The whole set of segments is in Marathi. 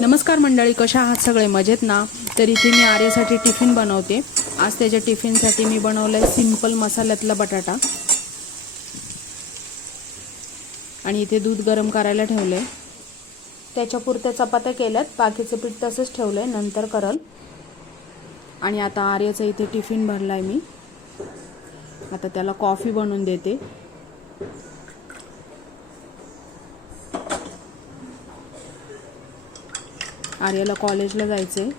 नमस्कार मंडळी कशा आहात सगळे? मजेत ना? तर इथे मी आर्यासाठी टिफिन बनवते. आज त्याच्या टिफिनसाठी मी बनवलं आहे सिंपल मसाल्यातला बटाटा. आणि इथे दूध गरम करायला ठेवलं आहे त्याच्यापुरत्या चपात्या केल्यात. बाकीचं पीठ तसंच ठेवलं आहे नंतर करल. आणि आता आर्याचा इथे टिफिन भरलाय मी. आता त्याला कॉफी बनवून देते. आर्याला कॉलेजला जायचं आहे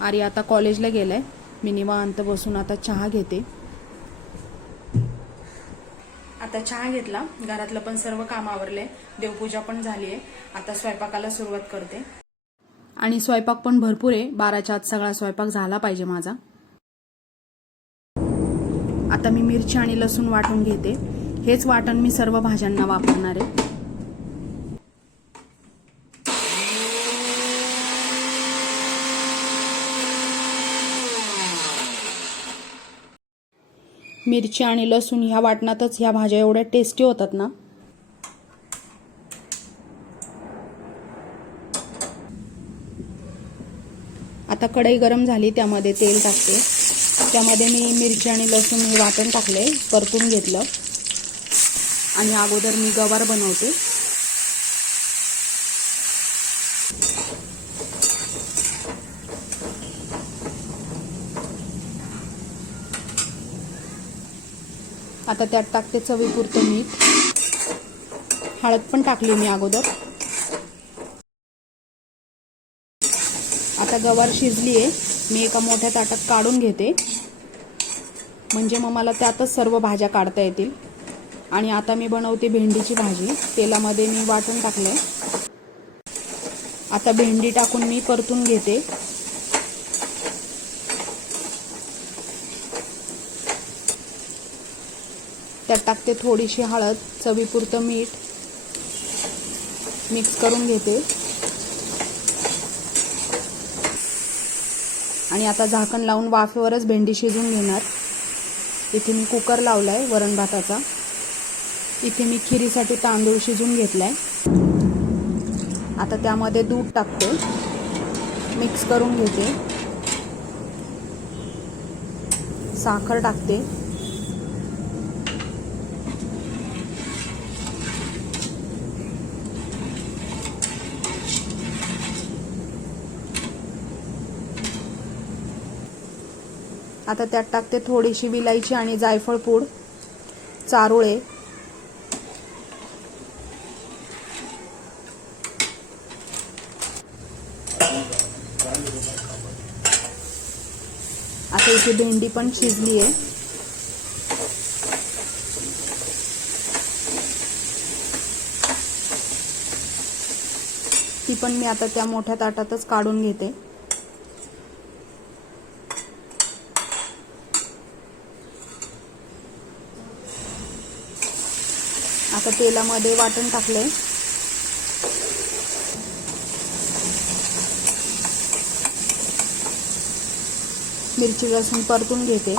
आर्या आता कॉलेजला गेलाय. मी निवांत बसून आता चहा घेते. आता चहा घेतला. घरातलं पण सर्व काम आवरलंय. देवपूजा पण झाली आहे आता स्वयंपाकाला सुरुवात करते. आणि स्वयंपाक पण भरपूर आहे. बाराच्या आत सगळा स्वयंपाक झाला पाहिजे माझा. आता मी मिरची आणि लसूण वाटून घेते. हेच वाटण मी सर्व भाज्यांना वापरणार आहे. मिरची आणि लसूण ह्या वाटणातच ह्या भाज्या एवढ्या टेस्टी होतात ना? आता कढई गरम झाली त्यामध्ये तेल टाकते. त्यामध्ये मी मिरची आणि लसूण हे वाटण टाकले परतून घेतलं. आणि अगोदर मी गवार बनवते. आता त्यात टाकते चवीपुरतं मीठ. हळद पण टाकली मी अगोदर. आता गवार शिजली आहे मी एका मोठ्या ताटात काढून घेते. म्हणजे मग मला त्यातच सर्व भाज्या काढता येतील. आणि आता मी बनवते भेंडीची भाजी. तेलामध्ये मी वाटून टाकलंय. आता भेंडी टाकून मी परतून घेते. त्यात टाकते थोडीशी हळद चवीपुरतं मीठ मिक्स करून घेते. आणि आता झाकण लावून वाफेवरच भेंडी शिजून घेणार. इथे मी कुकर लावलाय वरण भाताचा. इथे मी खिरीसाठी तांदूळ शिजून आहे आता त्यामध्ये दूध टाकते. मिक्स करून घेते. साखर टाकते. आता त्यात टाकते थोडीशी विलायची आणि जायफळ पूड चारुळे. आता इथे भेंडी पण शिजली आहे. ती पण मी आता त्या मोठ्या ताटातच काढून घेते. आता तेलामध्ये वाटण टाकलंय. मिरची लसूण परतून घेते.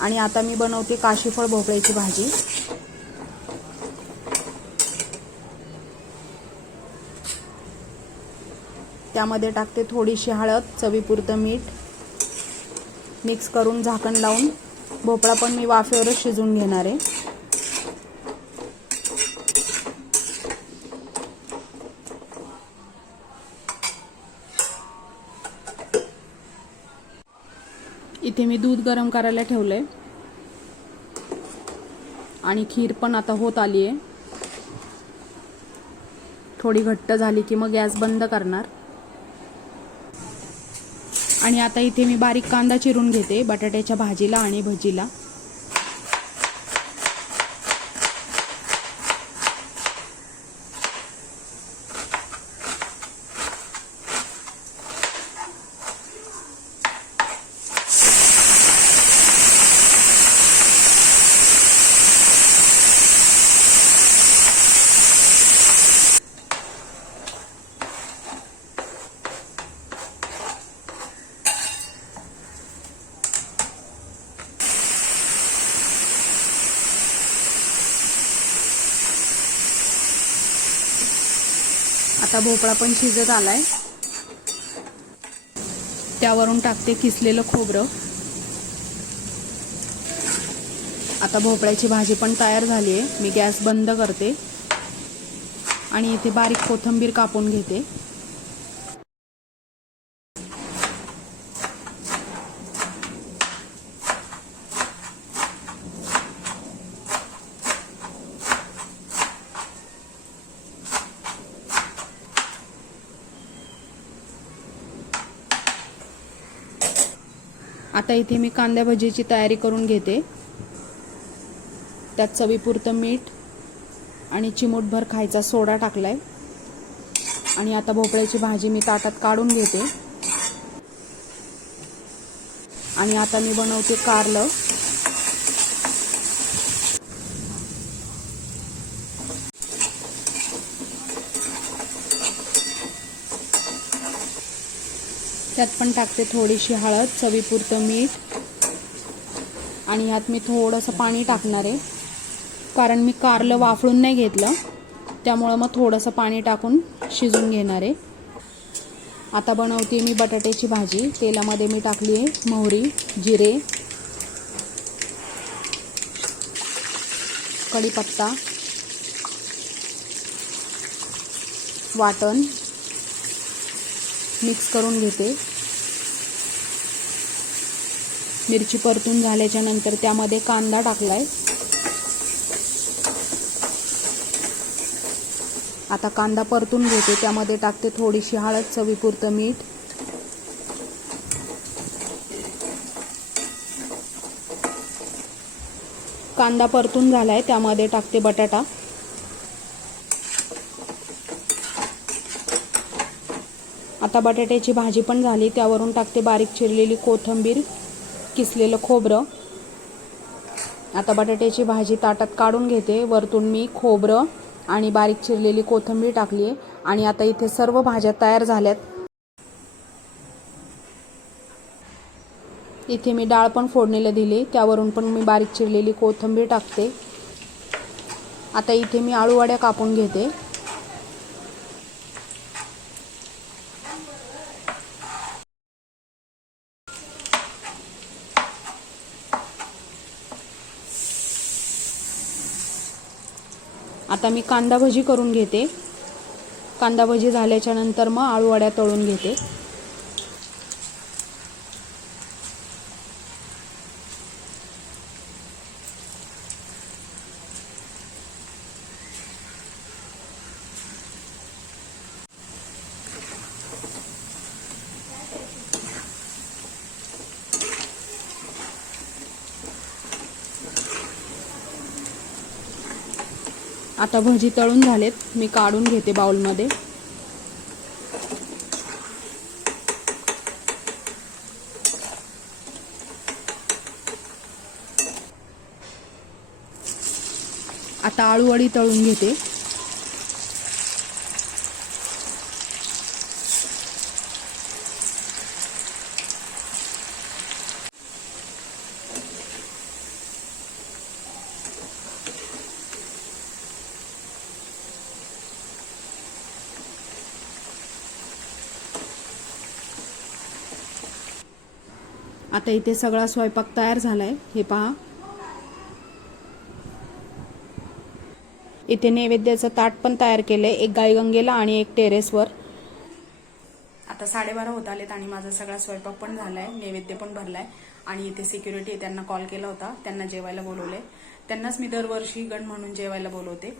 आणि आता मी बनवते काशीफळ भोपळ्याची भाजी. त्यामध्ये टाकते थोडीशी हळद चवीपुरतं मीठ. मिक्स करून झाकण लावून भोपळा पण मी वाफेवरच शिजून घेणार आहे. इथे मी दूध गरम करायला ठेवलं आहे आणि खीर पण आता होत आली आहे थोडी घट्ट झाली की मग गॅस बंद करणार. आणि आता इथे मी बारीक कांदा चिरून घेते बटाट्याच्या भाजीला आणि भजीला. आता भोपळा पण शिजत आलाय. त्यावरून टाकते किसलेलं खोबरं. आता भोपळ्याची भाजी पण तयार झाली आहे मी गॅस बंद करते. आणि इथे बारीक कोथंबीर कापून घेते. आता इथे मी कांद्या भजीची तयारी करून घेते. त्यात चवीपुरतं मीठ आणि चिमूटभर खायचा सोडा टाकलाय. आणि आता भोपळ्याची भाजी मी ताटात काढून घेते. आणि आता मी बनवते कारलं. त्यात पण टाकते थोडीशी हळद चवीपुरतं मीठ आणि यात मी थोडंसं पाणी टाकणार आहे. कारण मी कारलं वाफळून नाही घेतलं त्यामुळं मग थोडंसं पाणी टाकून शिजून घेणार आहे. आता बनवते मी बटाट्याची भाजी. तेलामध्ये मी टाकली आहे मोहरी जिरे कढीपत्ता वाटण मिक्स करून घेते. मिरची परतून झाल्याच्यानंतर त्यामध्ये कांदा टाकलाय. आता कांदा परतून घेते त्यामध्ये टाकते थोडीशी हळद चवीपुरतं मीठ. कांदा परतून झालाय त्यामध्ये टाकते बटाटा. आता बटाट्याची भाजी पण झाली. त्यावरून टाकते बारीक चिरलेली कोथिंबीर किसलेलं खोबरं. आता बटाट्याची भाजी ताटात काढून घेते. वरतून मी खोबरं आणि बारीक चिरलेली कोथिंबीर टाकली आहे आणि आता इथे सर्व भाज्या तयार झाल्यात. इथे मी डाळ पण फोडणीला दिली. त्यावरून पण मी बारीक चिरलेली कोथिंबीर टाकते. आता इथे मी आळूवड्या कापून घेते. आता मी कांदा भजी करून घेते. कांदा भजी झाल्याच्यानंतर मग आळूवड्या तळून घेते. आता भजी तळून झालेत. मी काढून घेते बाउलमध्ये. आता आळूवडी तळून घेते. आता इथे सगळा स्वयंपाक तयार झालाय. हे पहा. इथे नैवेद्याचं ताट पण तयार केलंय. एक गायगंगेला आणि एक टेरेसवर. आता साडेबारा होत आलेत आणि माझा सगळा स्वयंपाक पण झालाय. नैवेद्य पण भरलाय. आणि इथे सिक्युरिटी त्यांना कॉल केला होता. त्यांना जेवायला बोलवले त्यांनाच मी दरवर्षी गण म्हणून जेवायला बोलवते.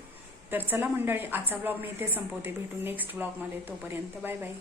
तर चला मंडळी आजचा ब्लॉग मी इथे संपवते. भेटू नेक्स्ट ब्लॉगमध्ये तोपर्यंत बाय बाय